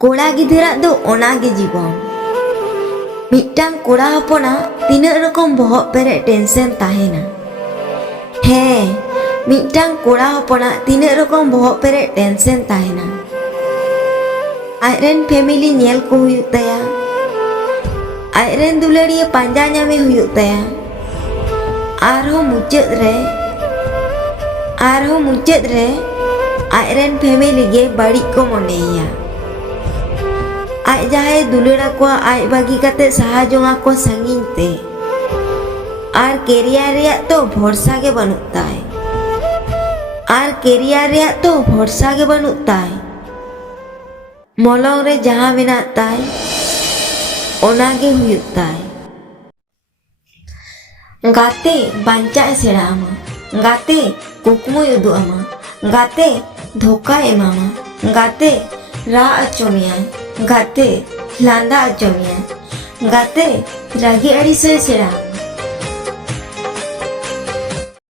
कोड़ा गिदरा दो ओनागे जीवन मिट्टांग कोड़ा हपना तीना रकम बहक पेरे टेंशन ताहेना हे मिट्टांग कोड़ा हपना तीना रकम बहक पेरे टेंशन ताहेना आयरेन फैमिली नेल को हुयुग ताया आयरेन दुलारिया पांजा ᱧᱟᱢᱮ हुयुग ताया आरहो मुचाद रे आयरेन फैमिली गे बाड़ी को मनेया आज जहां दुलारा को आज बागी काते सहा जोंगा को संगीन ते आर केरियर रे तो भरोसा गे बनुक ताय आर केरियर रे तो भरोसा गे बनुक ताय मलंग रे जहां मेना ताय ओना गे हुयुग ताय गाते बांचा सेड़ा आमा गाते कुकमु युदु आमा गाते धोखा एमामा गाते रा अचोमिया गाते लांदा अचोमिया गाते रागी अड़ी से सेड़ा